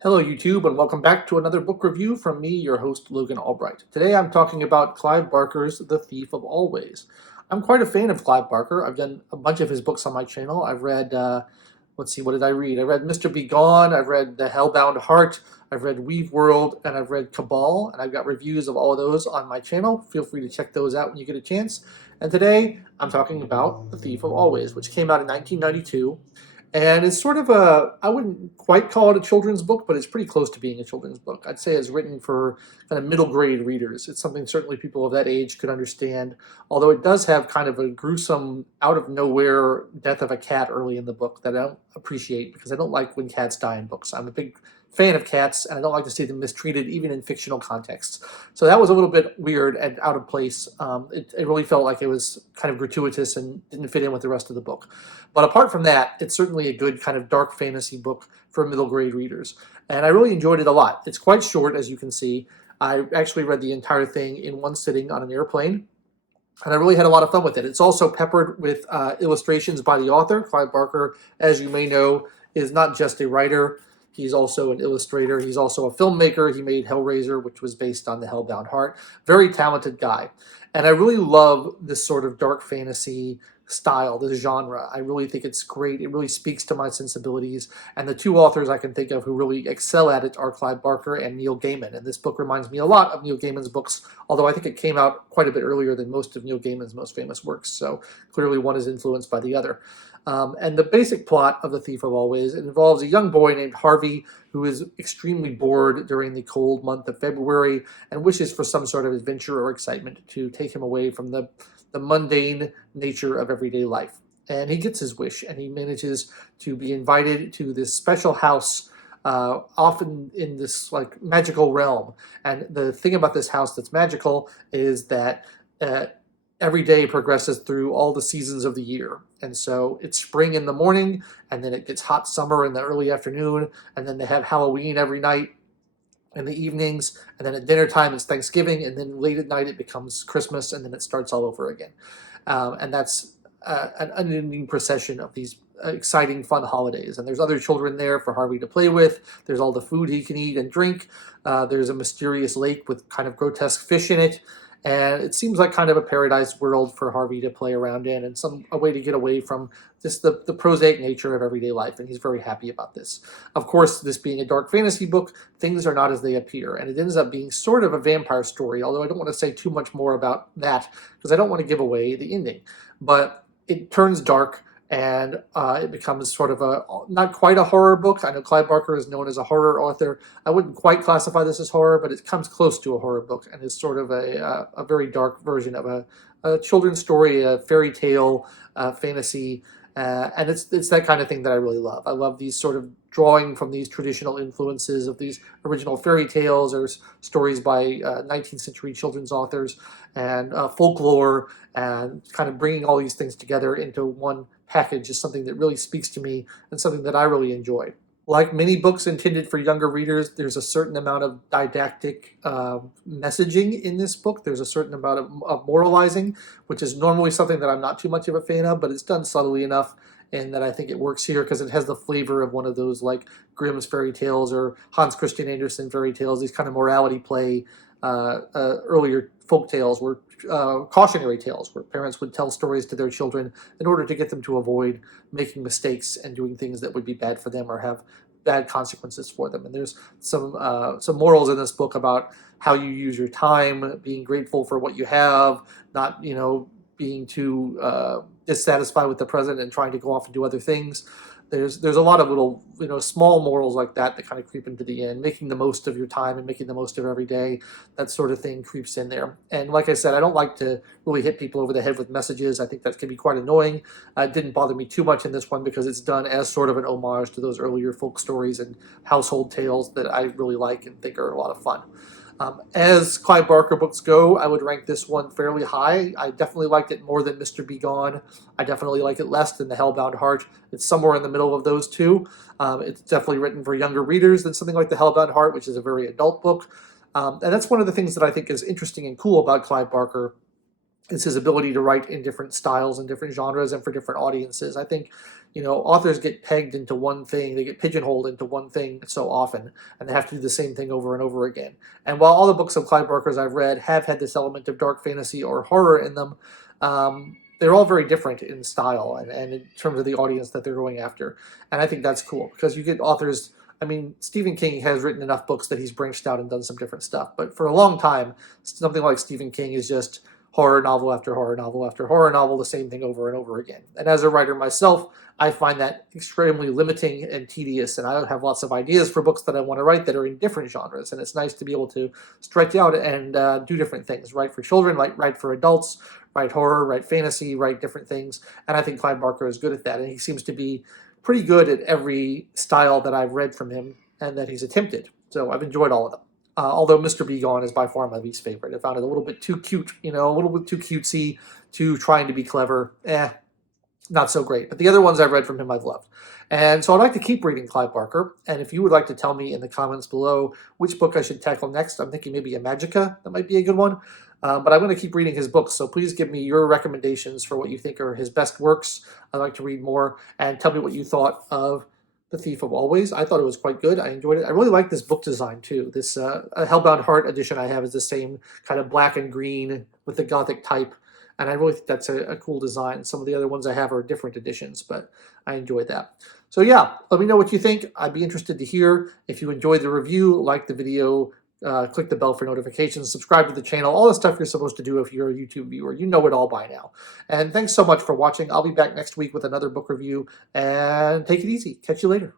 Hello, YouTube, and welcome back to another book review from me, your host, Logan Albright. Today I'm talking about Clive Barker's The Thief of Always. I'm quite a fan of Clive Barker. I've done a bunch of his books on my channel. I've read, let's see, what did I read? I read Mr. Be Gone, I've read The Hellbound Heart, I've read Weave World, and I've read Cabal, and I've got reviews of all of those on my channel. Feel free to check those out when you get a chance. And today I'm talking about The Thief of Always, which came out in 1992. And it's sort of I wouldn't quite call it a children's book, but it's pretty close to being a children's book. I'd say it's written for kind of middle grade readers. It's something certainly people of that age could understand, although it does have kind of a gruesome, out of nowhere death of a cat early in the book that I don't appreciate because I don't like when cats die in books. I'm a big fan of cats, and I don't like to see them mistreated even in fictional contexts. So that was a little bit weird and out of place. It really felt like it was kind of gratuitous and didn't fit in with the rest of the book. But apart from that, it's certainly a good kind of dark fantasy book for middle grade readers. And I really enjoyed it a lot. It's quite short, as you can see. I actually read the entire thing in one sitting on an airplane, and I really had a lot of fun with it. It's also peppered with illustrations by the author. Clive Barker, as you may know, is not just a writer. He's also an illustrator. He's also a filmmaker. He made Hellraiser, which was based on The Hellbound Heart. Very talented guy. And I really love this sort of dark fantasy style, this genre. I really think it's great. It really speaks to my sensibilities. And the two authors I can think of who really excel at it are Clive Barker and Neil Gaiman. And this book reminds me a lot of Neil Gaiman's books, although I think it came out quite a bit earlier than most of Neil Gaiman's most famous works. So clearly one is influenced by the other. And the basic plot of The Thief of Always involves a young boy named Harvey who is extremely bored during the cold month of February and wishes for some sort of adventure or excitement to take him away from the mundane nature of everyday life. And he gets his wish, and he manages to be invited to this special house, often in this like magical realm. And the thing about this house that's magical is that every day progresses through all the seasons of the year. And so it's spring in the morning, and then it gets hot summer in the early afternoon, and then they have Halloween every night in the evenings, and then at dinner time it's Thanksgiving, and then late at night it becomes Christmas, and then it starts all over again. And that's an unending procession of these exciting, fun holidays. And there's other children there for Harvey to play with. There's all the food he can eat and drink. There's a mysterious lake with kind of grotesque fish in it. And it seems like kind of a paradise world for Harvey to play around in, and a way to get away from just the prosaic nature of everyday life, and he's very happy about this. Of course, this being a dark fantasy book, things are not as they appear, and it ends up being sort of a vampire story, although I don't want to say too much more about that, because I don't want to give away the ending. But it turns dark, and it becomes sort of not quite a horror book. I know Clive Barker is known as a horror author. I wouldn't quite classify this as horror, but it comes close to a horror book, and is sort of a very dark version of a children's story, a fairy tale, fantasy, and it's that kind of thing that I really love. I love these sort of drawing from these traditional influences of these original fairy tales or stories by 19th century children's authors, and folklore, and kind of bringing all these things together into one package is something that really speaks to me and something that I really enjoy. Like many books intended for younger readers, there's a certain amount of didactic messaging in this book. There's a certain amount of moralizing, which is normally something that I'm not too much of a fan of, but it's done subtly enough and that I think it works here because it has the flavor of one of those like Grimm's fairy tales or Hans Christian Andersen fairy tales, these kind of morality play earlier folk tales were cautionary tales where parents would tell stories to their children in order to get them to avoid making mistakes and doing things that would be bad for them or have bad consequences for them. And there's some morals in this book about how you use your time, being grateful for what you have, not being too dissatisfied with the present and trying to go off and do other things. There's a lot of little small morals like that kind of creep into the end, making the most of your time and making the most of every day. That sort of thing creeps in there. And like I said, I don't like to really hit people over the head with messages. I think that can be quite annoying. It didn't bother me too much in this one because it's done as sort of an homage to those earlier folk stories and household tales that I really like and think are a lot of fun. As Clive Barker books go, I would rank this one fairly high. I definitely liked it more than Mr. Be Gone. I definitely like it less than The Hellbound Heart. It's somewhere in the middle of those two. It's definitely written for younger readers than something like The Hellbound Heart, which is a very adult book. And that's one of the things that I think is interesting and cool about Clive Barker It's his ability to write in different styles and different genres and for different audiences. I think, authors get pegged into one thing, they get pigeonholed into one thing so often, and they have to do the same thing over and over again. And while all the books of Clive Barker's I've read have had this element of dark fantasy or horror in them, they're all very different in style and in terms of the audience that they're going after. And I think that's cool because you get authors. I mean, Stephen King has written enough books that he's branched out and done some different stuff. But for a long time, something like Stephen King is just horror novel after horror novel after horror novel, the same thing over and over again. And as a writer myself, I find that extremely limiting and tedious, and I have lots of ideas for books that I want to write that are in different genres, and it's nice to be able to stretch out and do different things, write for children, write for adults, write horror, write fantasy, write different things, and I think Clive Barker is good at that, and he seems to be pretty good at every style that I've read from him and that he's attempted, so I've enjoyed all of them. Although Mr. Be Gone is by far my least favorite. I found it a little bit too cute, a little bit too cutesy, too trying to be clever. Not so great. But the other ones I've read from him I've loved. And so I'd like to keep reading Clive Barker. And if you would like to tell me in the comments below which book I should tackle next, I'm thinking maybe a Magica. That might be a good one. But I'm going to keep reading his books, so please give me your recommendations for what you think are his best works. I'd like to read more, and tell me what you thought of The Thief of Always. I thought it was quite good. I enjoyed it. I really like this book design, too. This Hellbound Heart edition I have is the same kind of black and green with the Gothic type, and I really think that's a cool design. Some of the other ones I have are different editions, but I enjoyed that. So yeah, let me know what you think. I'd be interested to hear. If you enjoyed the review, like the video, click the bell for notifications, subscribe to the channel, all the stuff you're supposed to do if you're a YouTube viewer. You know it all by now. And thanks so much for watching. I'll be back next week with another book review, and take it easy. Catch you later.